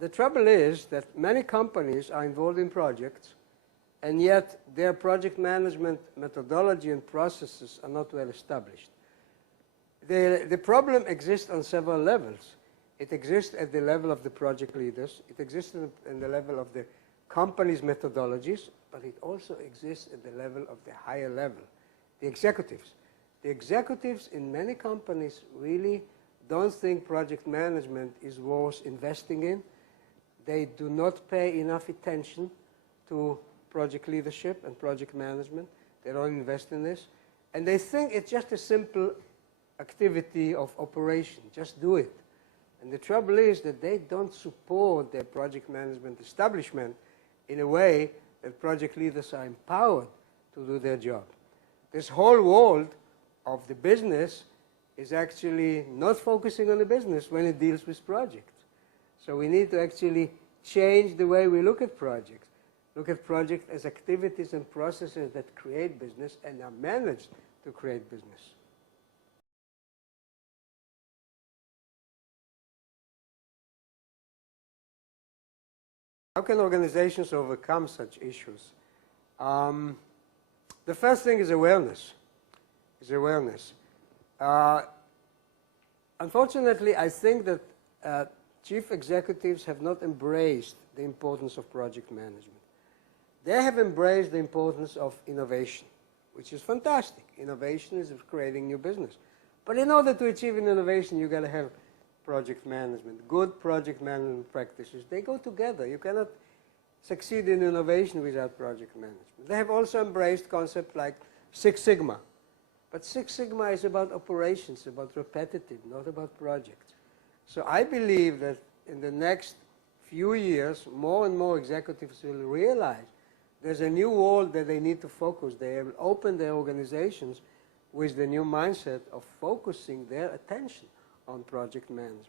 the trouble is that many companies are involved in projects, and yet their project management methodology and processes are not well established. The problem exists on several levels. It exists at the level of the project leaders. It exists in the level of the company's methodologies, but it also exists at the level of the higher level, the executives. The executives in many companies really don't think project management is worth investing in. They do not pay enough attention to project leadership and project management. They don't invest in this. And they think it's just a simple activity of operation. Just do it. And the trouble is that they don't support their project management establishment in a way that project leaders are empowered to do their job. This whole world of the business is actually not focusing on the business when it deals with projects. So we need to actually change the way we look at projects. Look at projects as activities and processes that create business and are managed to create business. How can organizations overcome such issues? The first thing is awareness. Unfortunately, I think that chief executives have not embraced the importance of project management. They have embraced the importance of innovation, which is fantastic. Innovation is creating new business. But in order to achieve an innovation, you've got to have project management, good project management practices. They go together. You cannot succeed in innovation without project management. They have also embraced concepts like Six Sigma. But Six Sigma is about operations, about repetitive, not about projects. So I believe that in the next few years, more and more executives will realize there's a new world that they need to focus. They will open their organizations with the new mindset of focusing their attention on project management.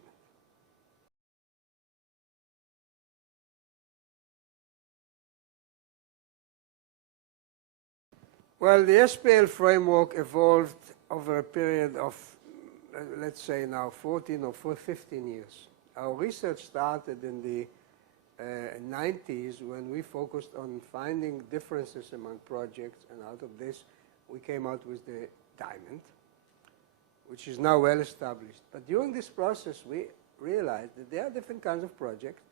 Well, the SPL framework evolved over a period of, let's say now, 14 or 15 years. Our research started in the 90s when we focused on finding differences among projects, and out of this we came out with the diamond, which is now well established. But during this process we realized that there are different kinds of projects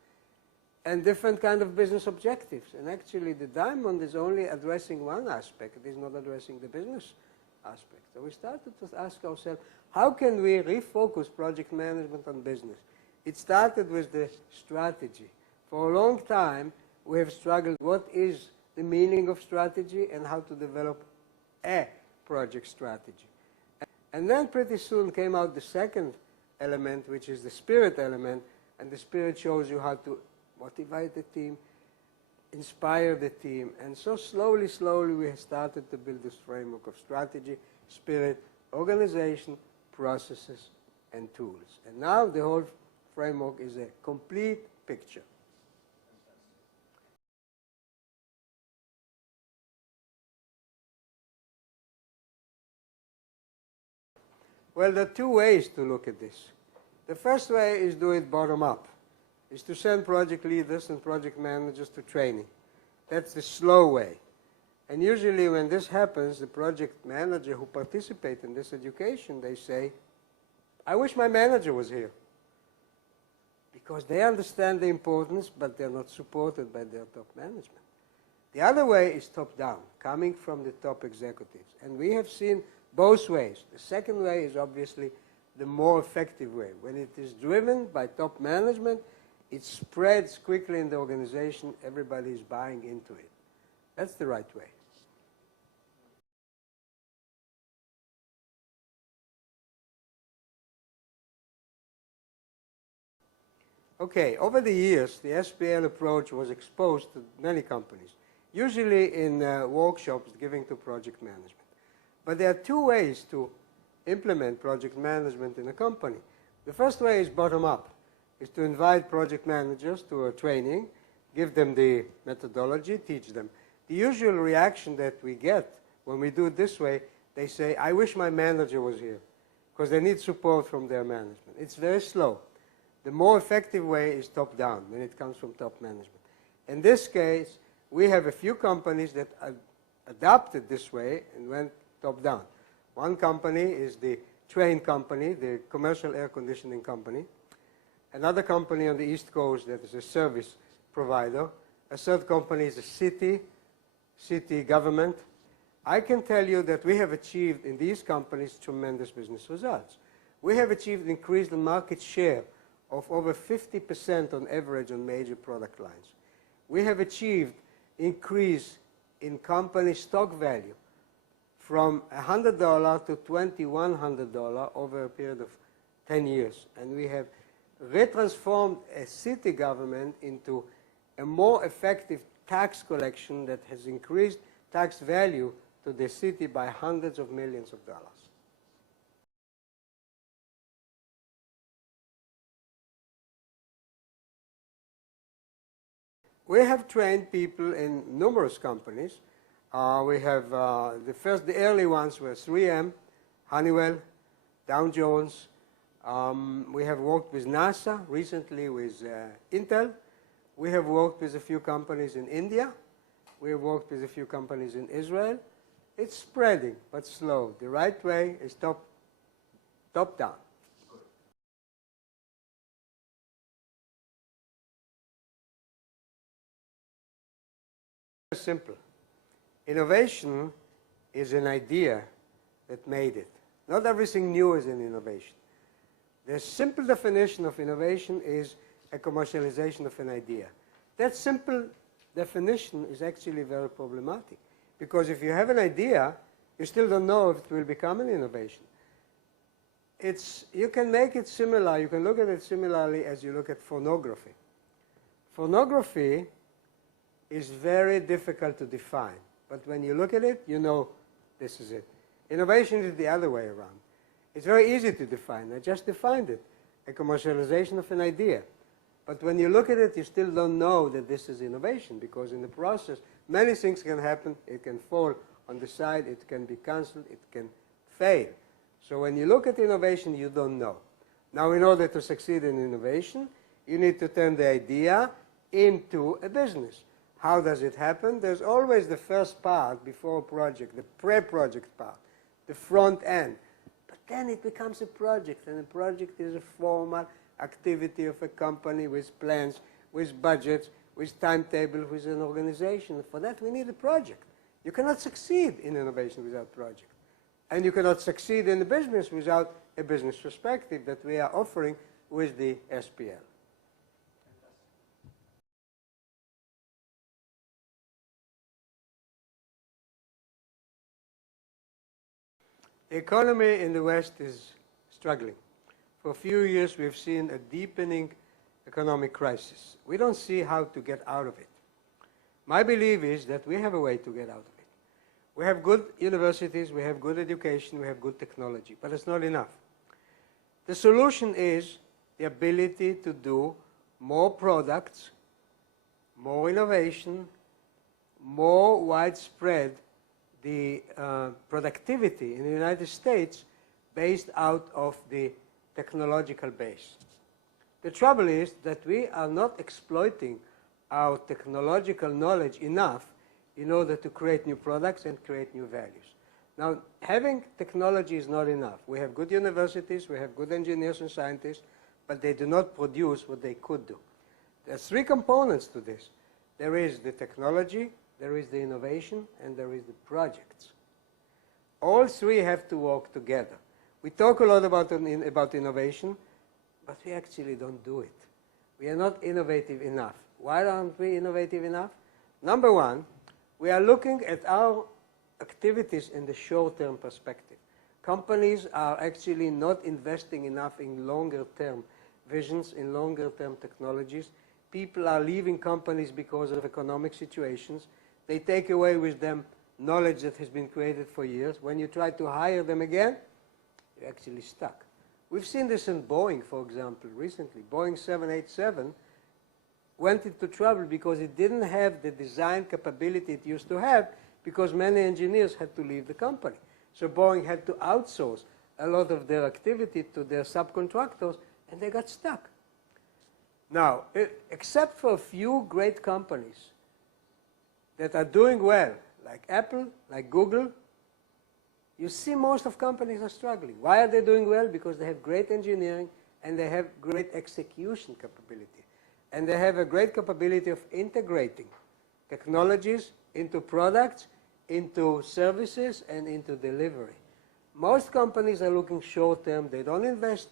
and different kinds of business objectives. And actually the diamond is only addressing one aspect. It is not addressing the business aspect. So we started to ask ourselves, how can we refocus project management on business? It started with the strategy. For a long time we have struggled what is the meaning of strategy and how to develop a project strategy. And then pretty soon came out the second element, which is the spirit element, and the spirit shows you how to motivate the team, inspire the team, and so slowly we started to build this framework of strategy, spirit, organization, processes, and tools. And now the whole framework is a complete picture. Well, there are two ways to look at this. The first way is do it bottom up, is to send project leaders and project managers to training. That's the slow way. And usually when this happens, the project manager who participates in this education, they say, I wish my manager was here. Because they understand the importance, but they're not supported by their top management. The other way is top-down, coming from the top executives. And we have seen both ways. The second way is obviously the more effective way. When it is driven by top management, it spreads quickly in the organization. Everybody is buying into it. That's the right way. Okay, over the years, the SPL approach was exposed to many companies, usually in workshops giving to project management. But there are two ways to implement project management in a company. The first way is bottom-up, is to invite project managers to a training, give them the methodology, teach them. The usual reaction that we get when we do it this way, they say, I wish my manager was here, because they need support from their management. It's very slow. The more effective way is top-down when it comes from top management. In this case, we have a few companies that adopted this way and went top-down. One company is the train company, the commercial air conditioning company. Another company on the East Coast that is a service provider. A third company is a city government. I can tell you that we have achieved in these companies tremendous business results. We have achieved increased market share of over 50% on average on major product lines. We have achieved increase in company stock value from $100 to $2,100 over a period of 10 years. And we have retransformed a city government into a more effective tax collection that has increased tax value to the city by hundreds of millions of dollars. We have trained people in numerous companies. We have the early ones were 3M, Honeywell, Dow Jones. We have worked with NASA, recently with Intel. We have worked with a few companies in India. We have worked with a few companies in Israel. It's spreading, but slow. The right way is top-down. Simple. Innovation is an idea that made it. Not everything new is an innovation. The simple definition of innovation is a commercialization of an idea. That simple definition is actually very problematic, because if you have an idea, you still don't know if it will become an innovation. You can make it similar, you can look at it similarly as you look at phonography. Phonography is very difficult to define, but when you look at it, you know this is it. Innovation is the other way around. It's very easy to define. I just defined it, a commercialization of an idea. But when you look at it, you still don't know that this is innovation, because in the process, many things can happen. It can fall on the side, it can be cancelled, it can fail. So when you look at innovation, you don't know. Now, in order to succeed in innovation, you need to turn the idea into a business. How does it happen? There's always the first part before a project, the pre-project part, the front end. But then it becomes a project, and a project is a formal activity of a company with plans, with budgets, with timetable, with an organization. For that, we need a project. You cannot succeed in innovation without project. And you cannot succeed in the business without a business perspective that we are offering with the SPL. The economy in the West is struggling. For a few years, we've seen a deepening economic crisis. We don't see how to get out of it. My belief is that we have a way to get out of it. We have good universities, we have good education, we have good technology, but it's not enough. The solution is the ability to do more products, more innovation, more widespread the productivity in the United States based out of the technological base. The trouble is that we are not exploiting our technological knowledge enough in order to create new products and create new values. Now, having technology is not enough. We have good universities, we have good engineers and scientists, but they do not produce what they could do. There are three components to this. There is the technology, there is the innovation, and there is the projects. All three have to work together. We talk a lot about innovation, but we actually don't do it. We are not innovative enough. Why aren't we innovative enough? Number one, we are looking at our activities in the short-term perspective. Companies are actually not investing enough in longer-term visions, in longer-term technologies. People are leaving companies because of economic situations. They take away with them knowledge that has been created for years. When you try to hire them again, you're actually stuck. We've seen this in Boeing, for example, recently. Boeing 787 went into trouble because it didn't have the design capability it used to have, because many engineers had to leave the company. So Boeing had to outsource a lot of their activity to their subcontractors, and they got stuck. Now, except for a few great companies that are doing well, like Apple, like Google, you see most of companies are struggling. Why are they doing well? Because they have great engineering and they have great execution capability. And they have a great capability of integrating technologies into products, into services, and into delivery. Most companies are looking short-term. They don't invest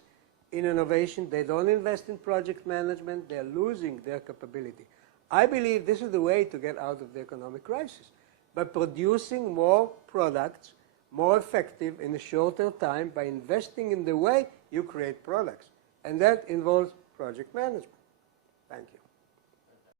in innovation. They don't invest in project management. They're losing their capability. I believe this is the way to get out of the economic crisis, by producing more products, more effective in a shorter time, by investing in the way you create products. And that involves project management. Thank you.